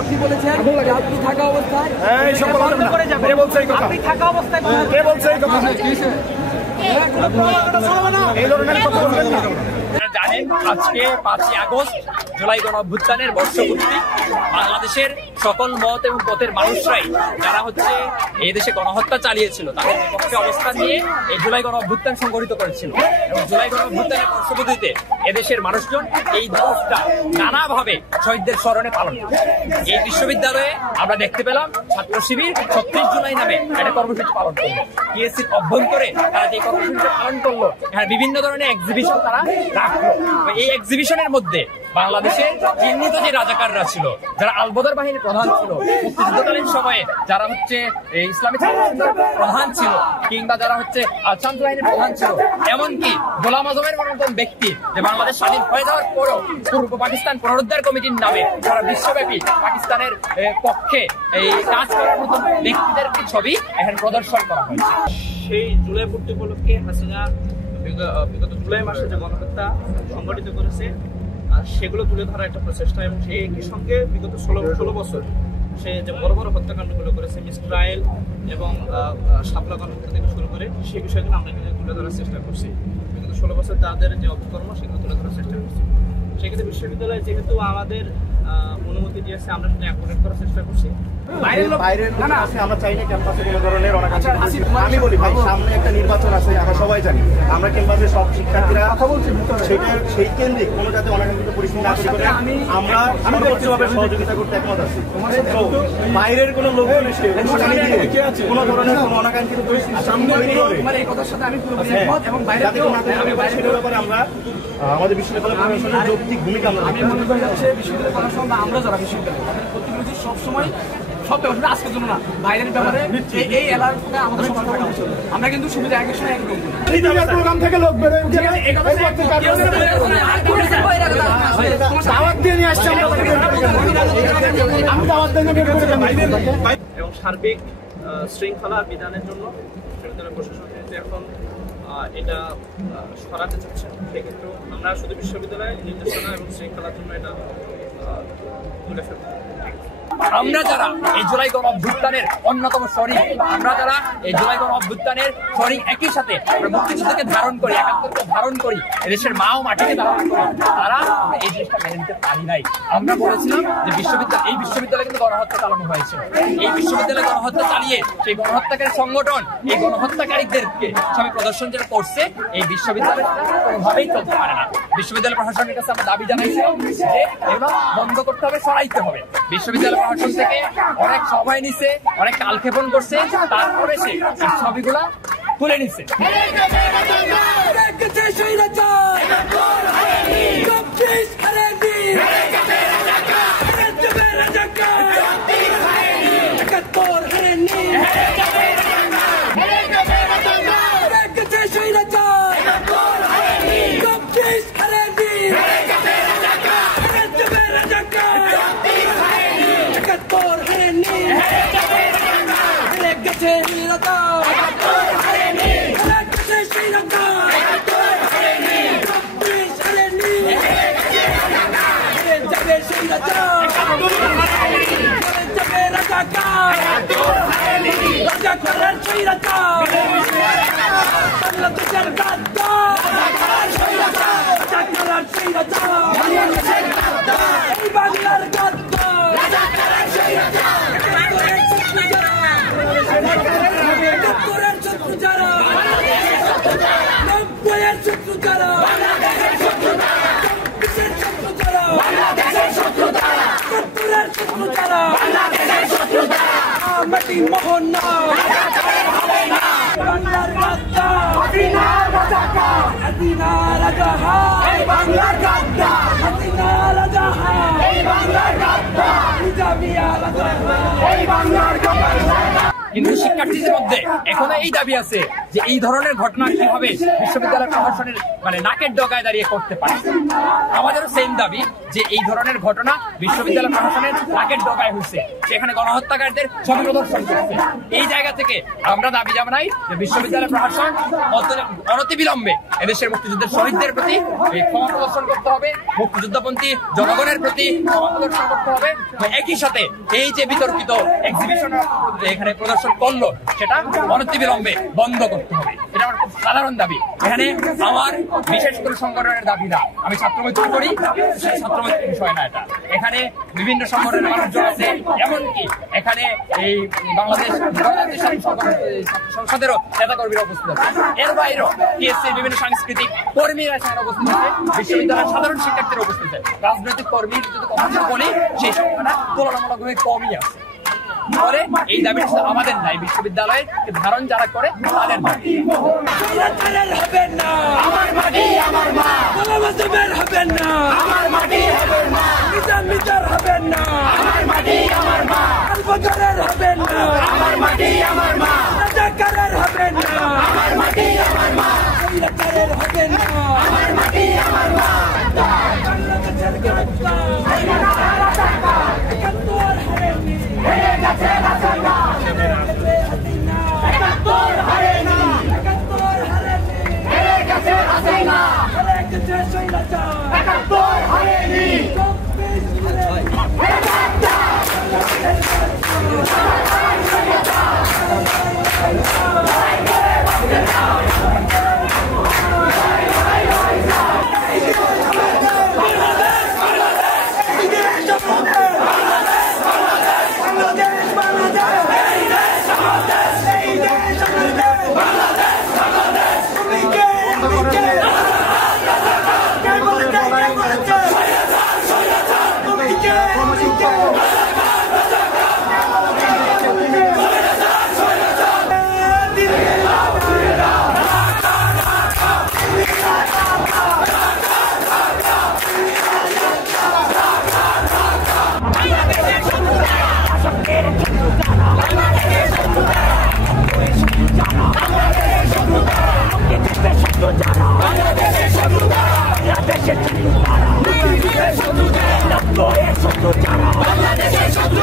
আপনি বলেছেন আপনি থাকা অবস্থায় জানেন আজকে 5ই আগস্ট জুলাই গণঅভ্যুত্থানের বর্ষপূর্তি। বাংলাদেশের সকল মত এবং পথের মানুষরাই যারা হচ্ছে এই দেশে গণহত্যা চালিয়েছিল তাদের বিপক্ষে অবস্থান নিয়ে এই জুলাই গণঅভ্যুত্থান সংগঠিত করেছিল এবং জুলাই গণঅভ্যুত্থানের বর্ষপূর্তিতে এদেশের মানুষজন এই দিবসটা নানাভাবে শহীদদের স্মরণে পালন করে। এই বিশ্ববিদ্যালয়ে আমরা দেখতে পেলাম ছাত্র শিবির 36 জুলাই নামে একটা কর্মসূচি পালন করলো। টিএসসির অভ্যন্তরে তারা যে কর্মসূচিটা পালন করলো এখানে বিভিন্ন ধরনের এক্সিবিশন তারা রাখলো। এই এক্সিবিশনের মধ্যে বাংলাদেশের চিহ্নিত যে রাজাকাররা ছিল, যারা আলবদর বাহিনীর প্রধান ছিল, মুক্তিযুদ্ধকালীন সময়ে যারা হচ্ছে ইসলামী প্রধান ছিল, কিংবা যারা হচ্ছে আল-শান্ত বাহিনীর প্রধান ছিল, এমনকি গোলাম আজমের মতো ব্যক্তি যে বাংলাদেশ স্বাধীন হয়ে যাওয়ার পরও পূর্ব পাকিস্তান পুনরুদ্ধার কমিটির নামে সারা বিশ্বব্যাপী পাকিস্তানের পক্ষে এই কাজ করার মতো ব্যক্তিদের ছবি এখানে প্রদর্শন করা হয়েছে। সেই জুলাই পূর্তি উপলক্ষে হাসিনা বিগত জুলাই মাসে যে গণহত্যা সংগঠিত করেছে সেগুলো তুলে ধরার একটা প্রচেষ্টা, এবং সেই একই সঙ্গে বিগত 16 বছর সে যে বড় বড় হত্যাকাণ্ডগুলো করেছে, মিসট্রায়াল এবং শাপলা গণহত্যা থেকে শুরু করে সেই বিষয়গুলো আমরা এখানে তুলে ধরার চেষ্টা করছি। বিগত 16 বছর তাদের যে অপকর্ম সেগুলো তুলে ধরার চেষ্টা করছি। সেক্ষেত্রে বিশ্ববিদ্যালয় যেহেতু আমাদের অনুমতি দিয়েছে আমরা সেটা অ্যাকোমোডেট করার চেষ্টা করছি। আমরা চাই না ক্যাম্পাসে কোনো ধরনের আমি বলি ভাই, সামনে একটা নির্বাচন আছে, আমরা সবাই জানি। আমরা ক্যাম্পাসে সব শিক্ষার্থীরা সেই কেন্দ্রে কোনো যাতে অনাকাঙ্ক্ষিত পরিস্থিতি না করে আমরা সর্বোচ্চভাবে সহযোগিতা করতে একমত আছি। বাইরের কোনো লোকজন এসে কোনো ধরনের কোনো অনাকাঙ্ক্ষিত পরিস্থিতি সামনে সেটার ব্যাপারে আমরা আমাদের বিশ্ববিদ্যালয় প্রশাসনের যৌক্তিক ভূমিকা আমরা যারা বিশ্ববিদ্যালয় সবসময় সব ব্যাপারে আজকের জন্য না, বাইরের ব্যাপারে এই এলাকাটা আমাদের সবার থাকা উচিত। আমরা কিন্তু সুবিধা একই সময় একদম প্রোগ্রাম থেকে লোক বেরোয় এবং সার্বিক শৃঙ্খলা বিধানের জন্য বিশ্ববিদ্যালয় প্রশাসন যেহেতু এখন এটা সরাতে চাচ্ছে, সেক্ষেত্রে আমরা শুধু বিশ্ববিদ্যালয়ের নির্দেশনা এবং শৃঙ্খলার জন্য এটা তুলে ফেলবো। আমরা যারা এই জুলাই গণঅভ্যুত্থানের অন্যতম শরিক, আমরা যারা এই জুলাই গণঅভ্যুত্থানের শরিক, একই সাথে আমরা মুক্তিযুদ্ধকে ধারণ করি, একাত্তরকে ধারণ করি, এদেশের মা ও মাটিকে ধারণ করি, তারা এই জিনিসটা মেনে নিতে পারি নাই। আমরা বলেছিলাম যে এই বিশ্ববিদ্যালয়ে কিন্তু গণহত্যা চালানো হয়েছে। এই বিশ্ববিদ্যালয়ে গণহত্যা চালিয়ে সেই গণহত্যাকারী সংগঠন এই গণহত্যাকারীদেরকে ছবি প্রদর্শন যেটা করছে, এই বিশ্ববিদ্যালয় কোনোভাবেই চলতে পারে না। বিশ্ববিদ্যালয় প্রশাসনের কাছে আমরা দাবি জানাইছিলাম যে এগুলো বন্ধ করতে হবে, সরাইতে হবে। বিশ্ববিদ্যালয় প্রশাসন থেকে অনেক সময় নিছে, অনেক কালক্ষেপণ করছে, তারপরে সে এই ছবিগুলা তুলে নিচ্ছে। কিন্তু শিক্ষার্থীদের মধ্যে এখনো এই দাবি আছে যে এই ধরনের ঘটনা কিভাবে বিশ্ববিদ্যালয় প্রশাসনের মানে নাকের ডগায় দাঁড়িয়ে করতে পারে। আমাদেরও সেম দাবি যে এই ধরনের ঘটনা বিশ্ববিদ্যালয় প্রশাসনের নাকের ডগায় হয়েছে, সেখানে গণহত্যাকারীদের ছবি প্রদর্শন করছে। এই জায়গা থেকে আমরা দাবি জানাই যে বিশ্ববিদ্যালয় প্রশাসন অনতিবিলম্বে এদেশের মুক্তিযুদ্ধের শহীদদের প্রতি ক্ষমা প্রদর্শন করতে হবে, মুক্তিযুদ্ধপন্থী জনগণের প্রতি ক্ষমা প্রদর্শন করতে হবে। একই সাথে এই যে বিতর্কিত এক্সিবিশন এখানে প্রদর্শন করলো সেটা অনতিবিলম্বে বন্ধ করতে হবে। এটা আমার খুব সাধারণ দাবি। এখানে আমার বিশেষ করে সংগঠনের দাবি না, আমি ছাত্রমৈত্রী করি, ছাত্রমৈত্রী বিষয় না এটা। এখানে বিভিন্ন সংগঠনের মানুষজন আছে, এমনকি এখানে এই বাংলাদেশ সংসদেরও নেতাকর্মীরা উপস্থিত আছে। এর বাইরেও টিএসসির বিভিন্ন সাংস্কৃতিক কর্মীরা সেখানে উপস্থিত আছে, বিশ্ববিদ্যালয়ের সাধারণ শিক্ষার্থীরা উপস্থিত আছে। রাজনৈতিক কর্মীর যদি কথা বলি সেই সংখ্যাটা তুলনামূলকভাবে কমই আছে। ফলে এই দাবিটা শুধু আমাদের নাই, বিশ্ববিদ্যালয়ের ধারণ যারা করে তাদের দাবি। হবে না আমার মাটি আমার মা, হবে না আমার মাটি হবে না, বিচার হবে না আমার মাটি আমার মা, বছরের হবে না আমার মাটি আমার মা, রাজাকারের হবে না আমার মাটি আমার মা, রাজাকারের হবে না আমার মাটি আমার মা, বাংলাদেশের গণতন্ত্র একাত্তর হারেনি, হেরে গেছে রাজাকার, হেরে গেছে হাসিনা, একাত্তর হারেনি, একাত্তর হারেনি, হেরে গেছে হাসিনা, হেরে গেছে শৈলজা, একাত্তর হারেনি, 24 Shut